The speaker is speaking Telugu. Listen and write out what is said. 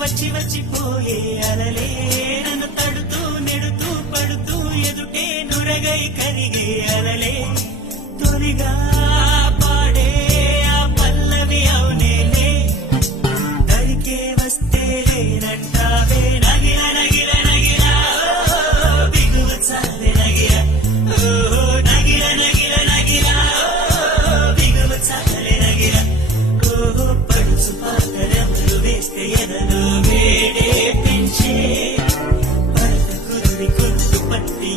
వచ్చి వచ్చిపోయే అలలే నన్ను తడుతూ నెడుతూ పడుతూ ఎదుటే నురగై కరిగే అలలే తొలిగా పాడే ఆ పల్లవి అవునేలే దరికే వస్తే రేనంటావే నగిల నగిల నగిల బిగువు చాలే నగిల నగిల నగిల నగిల బిగువు చాలే నగిల పడుచు పాతరెవరు వేస్తే ఎదలో వేడే పెంచే భరత కురుడి కొట్టు పట్టి